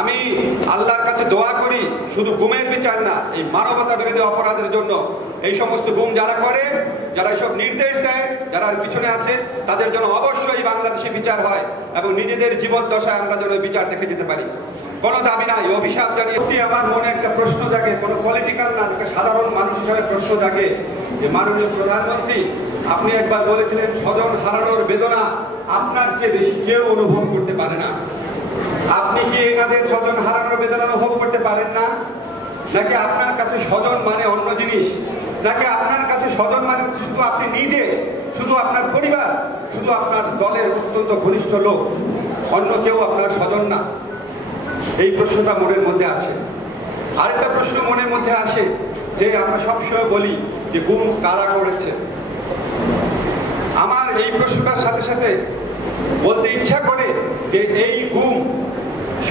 আমি আল্লাহর কাছে দোয়া করি শুধু গুমের বিচার না, এই মানবতা বিরোধী অপরাধের জন্য। এই সমস্ত গুম যারা করে, যারা এসব নির্দেশ দেয়, যারা পিছনে আছে, তাদের জন্য অবশ্যই বাংলাদেশে বিচার হয় এবং নিজেদের জীবদ্দশায় আমরা যেন বিচার দেখে যেতে পারি। কোনো দাবি নাই, অভিশাপ জানিয়ে আমার মনে একটা প্রশ্ন জাগে, কোনো পলিটিক্যাল না, একটা সাধারণ মানুষ হিসেবে প্রশ্ন জাগে যে মাননীয় প্রধানমন্ত্রী, আপনি একবার বলেছিলেন স্বজন হারানোর বেদনা আপনার চেয়ে বেশি কেউ অনুভব করতে পারে না। আপনি কি এনাদের স্বজন হারানোর বেদনা অনুভব করতে পারেন না? নাকি আপনার কাছে স্বজন মানে অন্য জিনিস? নাকি আপনার কাছে স্বজন মানে শুধু আপনি নিজে, শুধু আপনার পরিবার, শুধু আপনার দলের অত্যন্ত ঘনিষ্ঠ লোক, অন্য কেউ আপনার স্বজন না? এই প্রশ্নটা মনের মধ্যে আসে। আরেকটা প্রশ্ন মনের মধ্যে আসে যে আমরা সবসময় বলি যে গুম কারা করেছে। আমার এই প্রশ্নটার সাথে সাথে বলতে ইচ্ছা করে যে এই গুম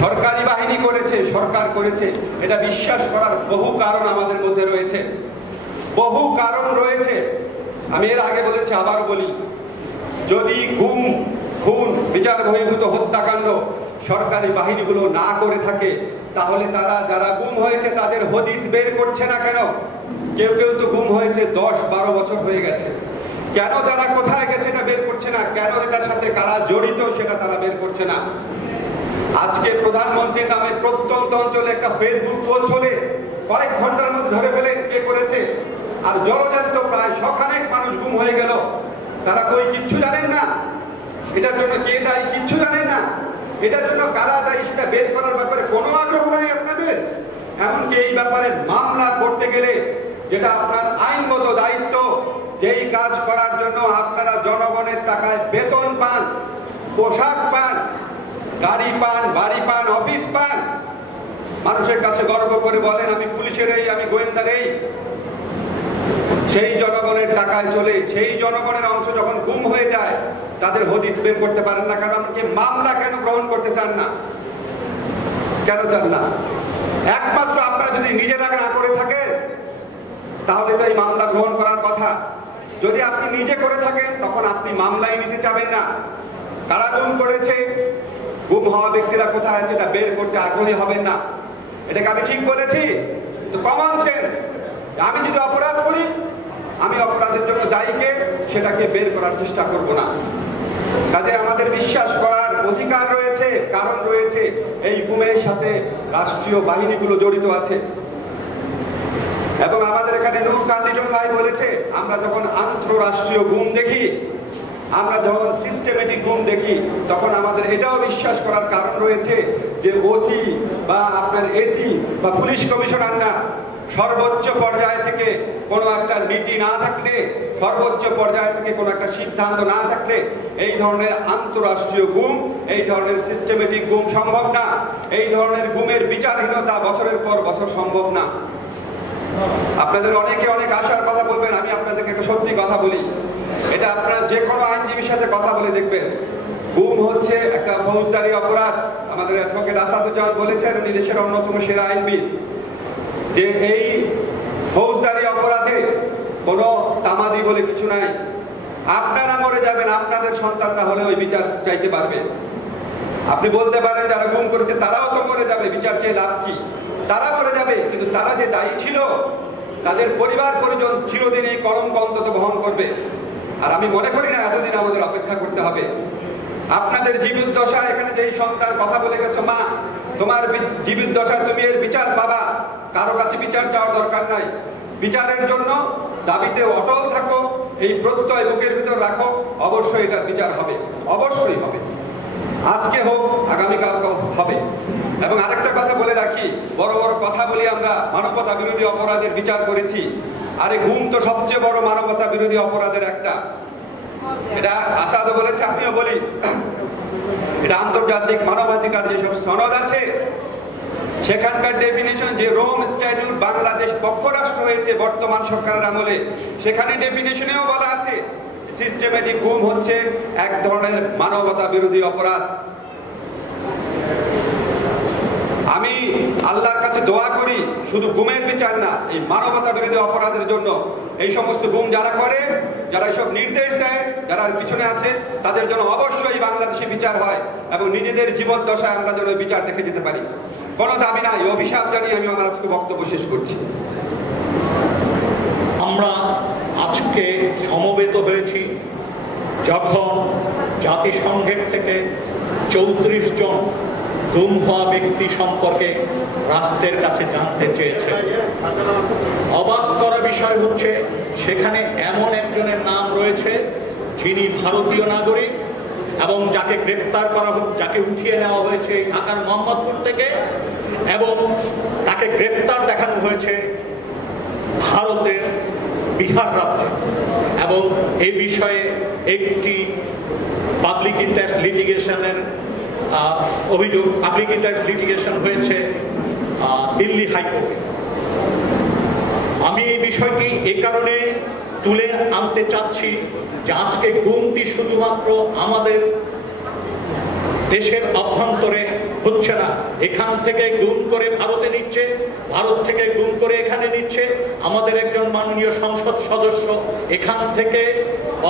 সরকারি বাহিনী করেছে, সরকার করেছে, এটা বিশ্বাস করার বহু কারণ আমাদের মধ্যে রয়েছে, বহু কারণ রয়েছে। আমি এর আগে বলেছি, আবার বলি, যদি গুম, খুন, বিচার বহির্ভূত হত্যাকাণ্ড সরকারি বাহিনীগুলো না করে থাকে, তাহলে তারা যারা গুম হয়েছে তাদের হদিস বের করছে না কেন? কেউ কেউ তো গুম হয়েছে 10-12 বছর হয়ে গেছে। কেন তারা কোথায় গেছে এটা বের করছে না? কেন এটার সাথে কারা জড়িত সেটা তারা বের করছে না? আজকে প্রধানমন্ত্রীর নামে প্রত্যন্ত অঞ্চলে একটা ফেসবুক পোস্ট হলে কয়েক ঘন্টার মধ্যে ধরে ফেলে কে করেছে, আর জনজাত প্রায় শখানেক মানুষ গুম হয়ে গেল। তারা কই কিচ্ছু জানেন না, এটার জন্য কে দায়ী কিচ্ছু জানেন না, এটার জন্য কারা দায়ী সেটা বের করার ব্যাপারে কোনো আগ্রহ নেই আপনাদের। এমনকি এই ব্যাপারে মামলা করতে গেলে, যেটা আপনার আইনগত দায়িত্ব, যেই কাজ করার জন্য আপনারা জনগণের টাকায় বেতন পান, পোশাক পান, গাড়ি পান, বাড়ি পান, অফিস পান, মানুষের কাছে গর্ব করে বলেন আমি পুলিশের এই, আমি গোয়েন্দার এই, সেই জনগণের টাকায় চলে, সেই জনগণের অংশ যখন গুম হয়ে যায় তাদের হদিস বের করতে পারেন না। কারণ আপনি মামলা কেন গ্রহণ করতে চান না? কেন চান না? একমাত্র আপনারা যদি নিজেরা না করে থাকেন তাহলে তো এই মামলা গ্রহণ করার কথা। যদি আপনি নিজে করে থাকেন তখন আপনি মামলাই নিতে চাবেন না। কারা গুম করেছে, গুম হওয়া ব্যক্তিরা কোথায় আছে এটা বের করতে আগ্রহী হবেন না। এটাকে আমি ঠিক বলেছি? তো কমন সেন্স, আমি যদি অপরাধ করি, আমি অপরাধের জন্য দায়ীকে, সেটাকে বের করার চেষ্টা করব না। কাজে আমাদের বিশ্বাস করার অধিকার রয়েছে, কারণ রয়েছে, এই গুমের সাথে রাষ্ট্রীয় বাহিনীগুলো জড়িত আছে। এবং আমাদের এখানে নূর কান্দিজন ভাই বলেছে, আমরা যখন আন্তঃরাষ্ট্রীয় গুম দেখি, আমরা যখন সিস্টেমেটিক গুম দেখি, তখন আমাদের এটাও বিশ্বাস করার কারণ রয়েছে যে ওসি বা আপনার এসি বা পুলিশ কমিশনার না, সর্বোচ্চ পর্যায় থেকে কোনো একটা নীতি না থাকলে, সর্বোচ্চ পর্যায় থেকে কোনো একটা সিদ্ধান্ত না থাকলে এই ধরনের আন্তঃরাষ্ট্রীয় গুম, এই ধরনের সিস্টেমেটিক গুম সম্ভব না। এই ধরনের গুমের বিচারহীনতা বছরের পর বছর সম্ভব না। আপনাদের অনেকে অনেক আশার কথা বলবেন, আমি আপনাদেরকে একটা সত্যি কথা বলি, এটা আপনারা যে কোনো আইনজীবীর সাথে কথা বলে দেখবেন, গুম হচ্ছে একটা ফৌজদারি অপরাধ। আমাদের অ্যাডভোকেট আসাদুজ্জামান বলেছেন, উনি দেশের অন্যতম সেরা আইনবিদ, যে এই ফৌজদারি অপরাধে কোনো তামাদি বলে কিছু নাই। আপনারা মরে যাবেন, আপনাদের সন্তানরা হলে ওই বিচার চাইতে পারবে। আপনি বলতে পারেন যারা গুম করেছে তারাও তো মরে যাবে, বিচার চেয়ে লাভ কি? তারা মরে যাবে, কিন্তু তারা যে দায়ী ছিল, তাদের পরিবার পরিজন চিরদিন এই কলঙ্ক অন্তত বহন করবে। আর আমি মনে করি না এতদিন আমাদের অপেক্ষা করতে হবে। আপনাদের জীবদ্দশায় এখানে যেই সন্তান কথা বলে গেছো, মা তোমার জীবদ্দশায় তুমি এর বিচার পাবা, কারো কাছে বিচার চাওয়ার দরকার নাই। বিচারের জন্য দাবিতে অটল থাকো, এই প্রত্যয় বুকের ভিতর রাখো, অবশ্যই এটার বিচার হবে, অবশ্যই হবে। আজকে হোক, আগামীকাল হবে। এবং আরেকটা কথা বলে রাখি, বড় বড় কথা বলে আমরা মানবতা বিরোধী অপরাধের বিচার করেছি। আরে গুম তো সবচেয়ে বড় মানবতা বিরোধী অপরাধের একটা। এটা আসাদও বলেছে, আমিও বলি, এটা আন্তর্জাতিক মানবাধিকার যেসব সনদ আছে সেখানকার ডেফিনেশন, যে রোম স্ট্যাটিউট বাংলাদেশ পক্ষ রাষ্ট্র হয়েছে বর্তমান সরকারের আমলে, সেখানে ডেফিনেশনেও বলা আছে সিস্টেমেটিক গুম হচ্ছে এক ধরনের মানবতা বিরোধী অপরাধ। আমি আল্লাহর কাছে দোয়া করি শুধু গুমের বিচার না, এই মানবতা বিরোধী অপরাধের জন্য। এই সমস্ত গুম যারা করে যারা এসব নির্দেশ দেয়, যারা পিছনে আছে, তাদের জন্য অবশ্যই বাংলাদেশে বিচার হয় এবং নিজেদের জীবদ্দশায় আমরা যেন বিচার দেখে যেতে পারি। কোনো দাবি নাই, অভিশাপ জানিয়ে আমি আমার আজকে বক্তব্য শেষ করছি। আমরা আজকে সমবেত হয়েছি যখন জাতিসংঘের থেকে 34 জন গুম হওয়া ব্যক্তি সম্পর্কে রাষ্ট্রের কাছে জানতে চেয়েছে। অবাক করা বিষয় হচ্ছে সেখানে এমন একজনের নাম রয়েছে যিনি ভারতীয় নাগরিক এবং যাকে গ্রেপ্তার করা যাকে উঠিয়ে নেওয়া হয়েছে ঢাকার মোহাম্মদপুর থেকে, এবং তাকে গ্রেপ্তার দেখানো হয়েছে ভারতের বিহার রাজ্যে। এবং এই বিষয়ে একটি পাবলিক ইন্টারেস্ট লিটিগেশনের অভিযোগ, পাবলিক ইন্টারেস্ট লিটিগেশন হয়েছে দিল্লি হাইকোর্টে। আমি এই বিষয়টি এই কারণে তুলে আনতে চাচ্ছি যে আজকে গুমটি শুধুমাত্র আমাদের দেশের অভ্যন্তরে হচ্ছে না, এখান থেকে গুম করে ভারতে নিচ্ছে, ভারত থেকে গুম করে এখানে নিচ্ছে। আমাদের একজন মাননীয় সংসদ সদস্য এখান থেকে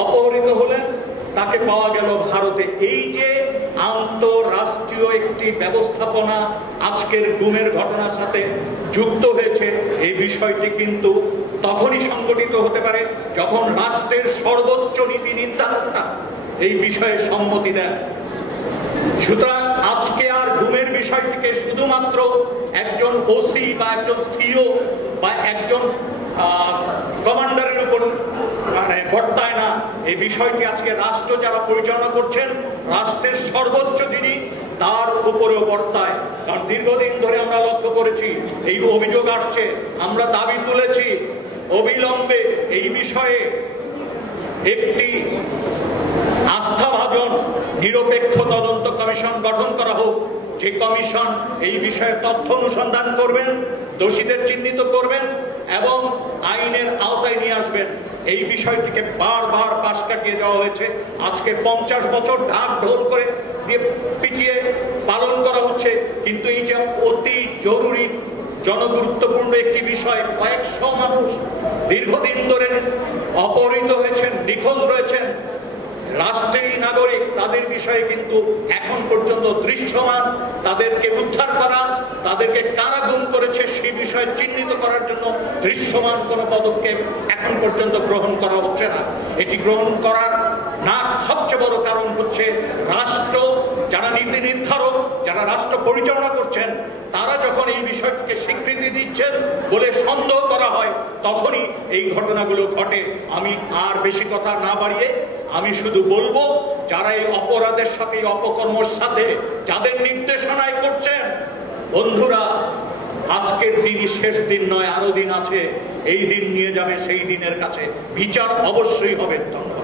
অপহৃত হলেন, তাকে পাওয়া গেল ভারতে। এই যে আন্তঃরাষ্ট্রীয় একটি ব্যবস্থাপনা আজকের গুমের ঘটনার সাথে যুক্ত হয়েছে, এই বিষয়টি কিন্তু তখনই সংগঠিত হতে পারে যখন রাষ্ট্রের সর্বোচ্চ নীতি নির্ধারকরা এই বিষয়ে সম্মতি দেন। সুতরাং আজকে আর গুমের বিষয়টিকে শুধুমাত্র একজন ওসি বা একজন সিও বা একজন কমান্ডারের উপর বর্তায় না। এই বিষয়টি আজকে রাষ্ট্র যারা পরিচালনা করছেন, রাষ্ট্রের সর্বোচ্চ যিনি, তার উপরেও বর্তায়। কারণ দীর্ঘদিন ধরে আমরা লক্ষ্য করেছি এই অভিযোগ আসছে, আমরা দাবি তুলেছি অবিলম্বে এই বিষয়ে একটি আস্থাভাজন নিরপেক্ষ তদন্ত কমিশন গঠন করা হোক, যে কমিশন এই বিষয়ে তথ্য অনুসন্ধান করবেন, দোষীদের চিহ্নিত করবেন এবং আইনের আওতায় নিয়ে আসবেন। এই বিষয়টিকে বারবার পাশ কাটিয়ে যাওয়া হয়েছে। আজকে 50 বছর ঢাক ঢোল করে দিয়ে পিটিয়ে পালন করা হচ্ছে, কিন্তু এই যে অতি জরুরি জনগুরুত্বপূর্ণ একটি বিষয়, কয়েকশো মানুষ দীর্ঘদিন ধরে অপহৃত হয়েছেন, নিখোঁজ রয়েছেন, রাষ্ট্রের নাগরিক, তাদের বিষয়ে কিন্তু এখন পর্যন্ত দৃশ্যমান, তাদেরকে উদ্ধার করা, তাদেরকে কারা গুম করেছে সেই বিষয়ে চিহ্নিত করার জন্য দৃশ্যমান কোন পদক্ষেপ এখন পর্যন্ত গ্রহণ করা হচ্ছে না। এটি গ্রহণ করার না সবচেয়ে বড় কারণ হচ্ছে রাষ্ট্র, যারা নীতি নির্ধারক, যারা রাষ্ট্র পরিচালনা করছেন, তারা যখন এই বিষয়টিকে স্বীকৃতি দিচ্ছেন বলে সন্দেহ করা হয়, তখনই এই ঘটনাগুলো ঘটে। আমি আর বেশি কথা না বাড়িয়ে আমি শুধু বলবো, যারা এই অপরাধের সাথে, অপকর্মের সাথে যাদের নির্দেশনায় করছেন, বন্ধুরা, আজকের দিনই শেষ দিন নয়, আরো দিন আছে। এই দিন নিয়ে যাবে সেই দিনের কাছে, বিচার অবশ্যই হবে। ধন্যবাদ।